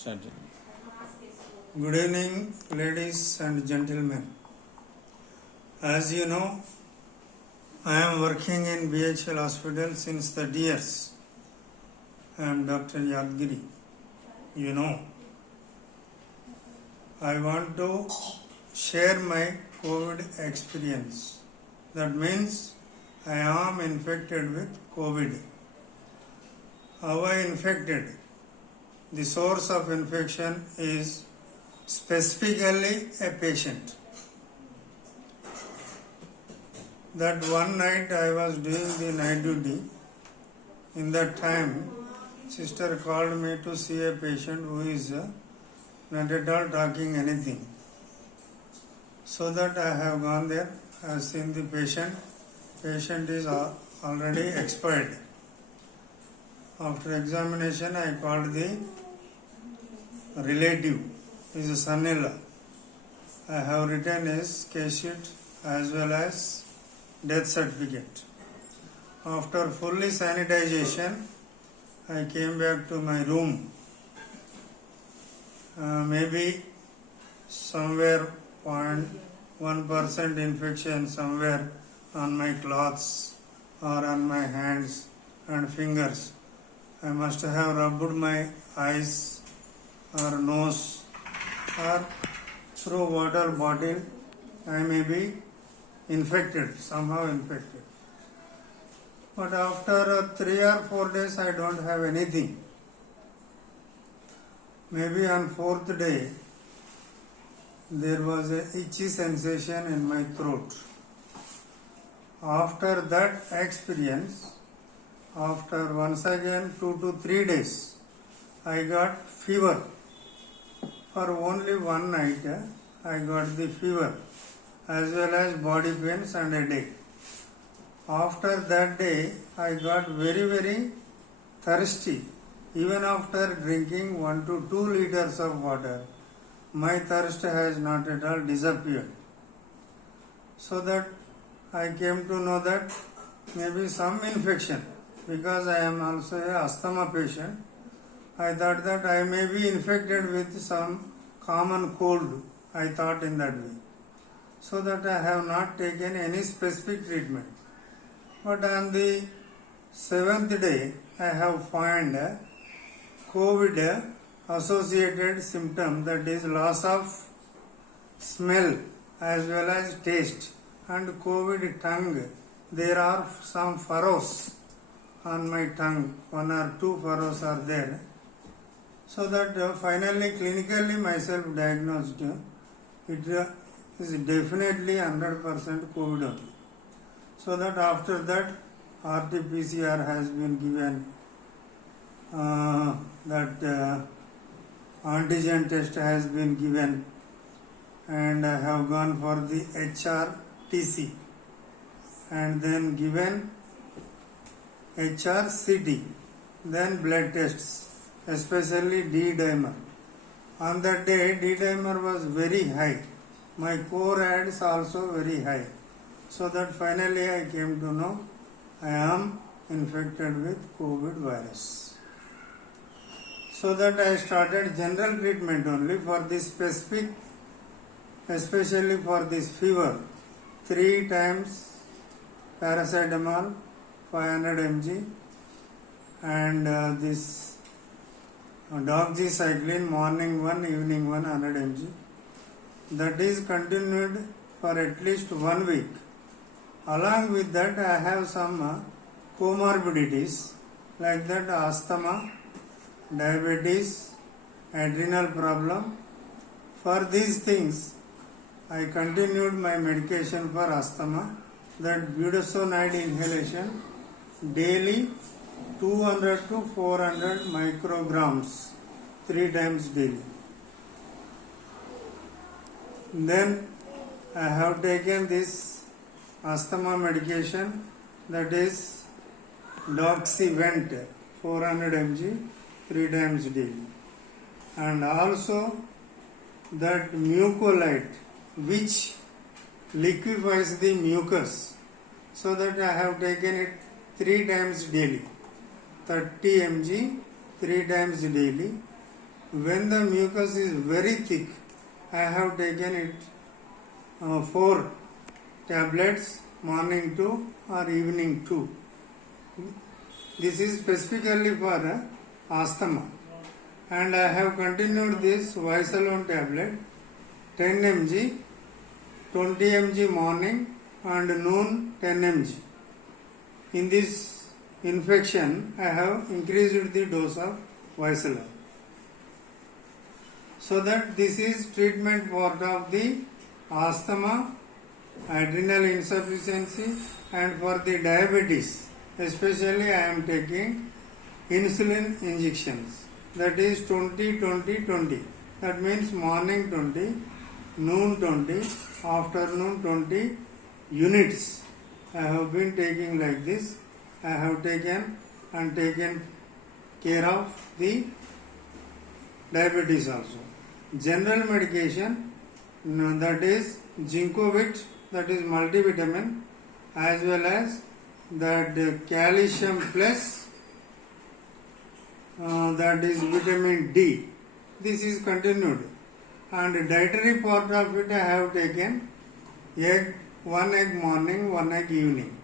Started. Good evening, ladies and gentlemen. As you know, I am working in BHL hospital since 30 years. I am Dr. Yadgiri. You know, I want to share my COVID experience. That means I am infected with COVID. How I infected? The source of infection is specifically a patient. That one night I was doing the night duty. In that time, sister called me to see a patient who is not at all talking anything. So that I have gone there, I have seen the patient. Patient is already expired. After examination, I called the relative, his son-in-law. I have written his case sheet as well as death certificate. After fully sanitization, I came back to my room. Maybe somewhere 0.1% infection somewhere on my clothes or on my hands and fingers. I must have rubbed my eyes or nose or through water bottle. I may be infected, somehow infected. But after 3 or 4 days I don't have anything. Maybe on 4th day there was a itchy sensation in my throat. After that experience, after once again 2 to 3 days, I got fever. For only one night, I got the fever as well as body pains and headache. After that day, I got very thirsty. Even after drinking 1 to 2 liters of water, my thirst has not at all disappeared. So that I came to know that maybe some infection, because I am also a asthma patient. I thought that I may be infected with some common cold. I thought in that way. So that I have not taken any specific treatment. But on the 7th day, I have found COVID associated symptom, that is loss of smell as well as taste, and COVID tongue. There are some furrows on my tongue, 1 or 2 furrows are there. So that finally clinically myself diagnosed, it is definitely 100% COVID only. So that after that RT-PCR has been given, that antigen test has been given, and I have gone for the HRTC and then given HRCT, then blood tests, especially D-dimer. On that day, D-dimer was very high. My core ads also very high. So that finally I came to know I am infected with COVID virus. So that I started general treatment only for this specific, especially for this fever. 3 times paracetamol, 500 mg, and this doxycycline, morning 1, evening 1, 100 mg. That is continued for at least 1 week. Along with that, I have some comorbidities like that asthma, diabetes, adrenal problem. For these things, I continued my medication for asthma, that budesonide inhalation daily 200 to 400 micrograms 3 times daily. Then I have taken this asthma medication, that is Doxyvent 400 mg 3 times daily, and also that mucolite which liquefies the mucus, so that I have taken it 3 times daily, 30 mg 3 times daily, When the mucus is very thick, I have taken it 4 tablets, morning 2 or evening 2. This is specifically for asthma. And I have continued this Visalone tablet 10 mg, 20 mg morning and noon 10 mg. In this infection, I have increased the dose of Visalone. So that this is treatment part of the asthma, adrenal insufficiency, and for the diabetes. Especially I am taking insulin injections. That is 20-20-20. That means morning 20, noon 20, afternoon 20 units. I have been taking like this. I have taken care of the diabetes also. General medication, that is Ginkgovit, that is multivitamin, as well as that calcium plus, that is vitamin D. This is continued. And dietary part of it I have taken egg, 1 egg morning, 1 egg evening.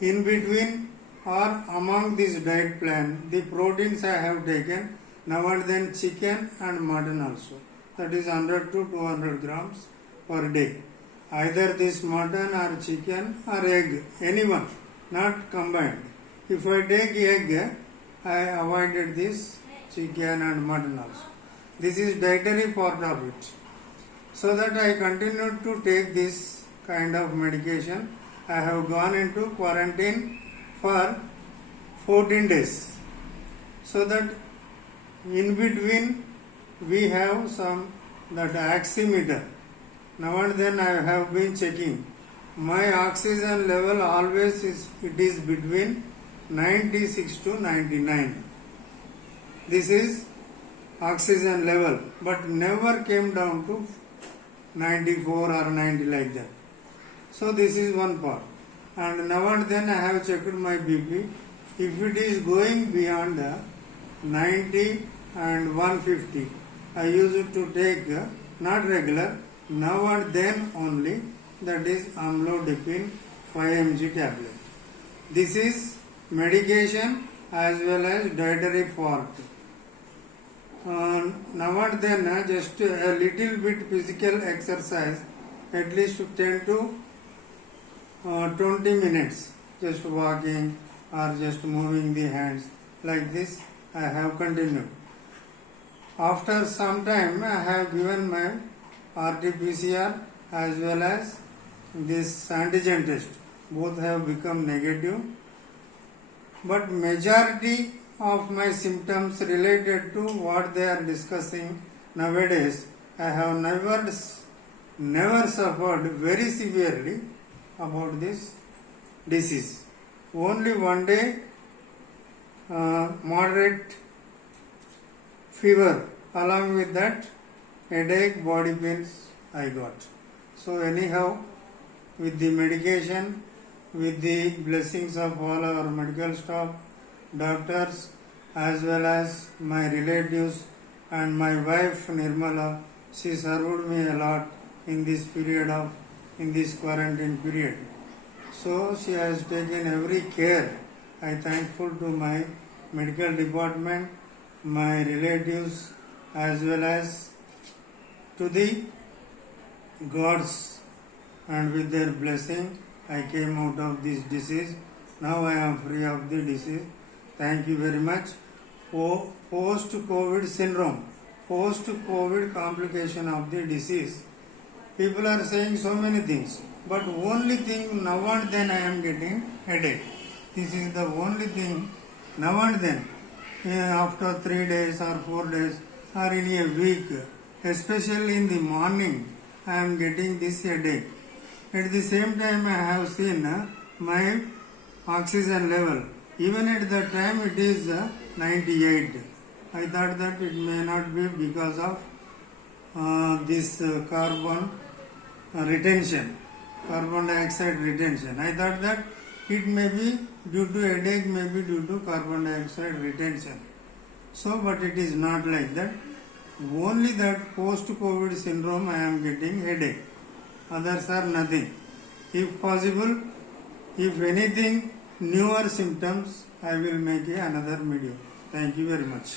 In between or among this diet plan, the proteins I have taken now and then chicken and mutton also. That is 100 to 200 grams per day. Either this mutton or chicken or egg, anyone, not combined. If I take egg, I avoided this chicken and mutton also. This is dietary part of it. So that I continued to take this kind of medication. I have gone into quarantine for 14 days. So that in between we have some that oximeter. Now and then I have been checking. My oxygen level always is between 96 to 99. This is oxygen level, but never came down to 94 or 90 like that. So this is one part. And now and then I have checked my BP. If it is going beyond 90 and 150, I used to take not regular, now and then only, that is amlodipine 5 mg tablet. This is medication as well as dietary part. Now and then just a little bit physical exercise, at least 10 to 20 minutes, just walking or just moving the hands, like this I have continued. After some time I have given my RT-PCR as well as this antigen test. Both have become negative. But majority of my symptoms related to what they are discussing nowadays, I have never suffered very severely about this disease. Only one day moderate fever, along with that headache, body pains I got. So anyhow, with the medication, with the blessings of all our medical staff, doctors, as well as my relatives and my wife Nirmala, she served me a lot in this quarantine period. So she has taken every care. I am thankful to my medical department, my relatives, as well as to the gods, and with their blessing I came out of this disease. Now I am free of the disease. Thank you very much. Post-COVID syndrome, post-COVID complication of the disease. People are saying so many things, but only thing, now and then I am getting headache. This is the only thing, now and then, after 3 days or 4 days or in a week, especially in the morning, I am getting this headache. At the same time, I have seen my oxygen level. Even at that time, it is 98. I thought that it may not be because of this carbon dioxide retention. I thought that it may be due to headache, may be due to carbon dioxide retention. So, but it is not like that. Only that post-COVID syndrome I am getting headache. Others are nothing. If possible, if anything newer symptoms, I will make another video. Thank you very much.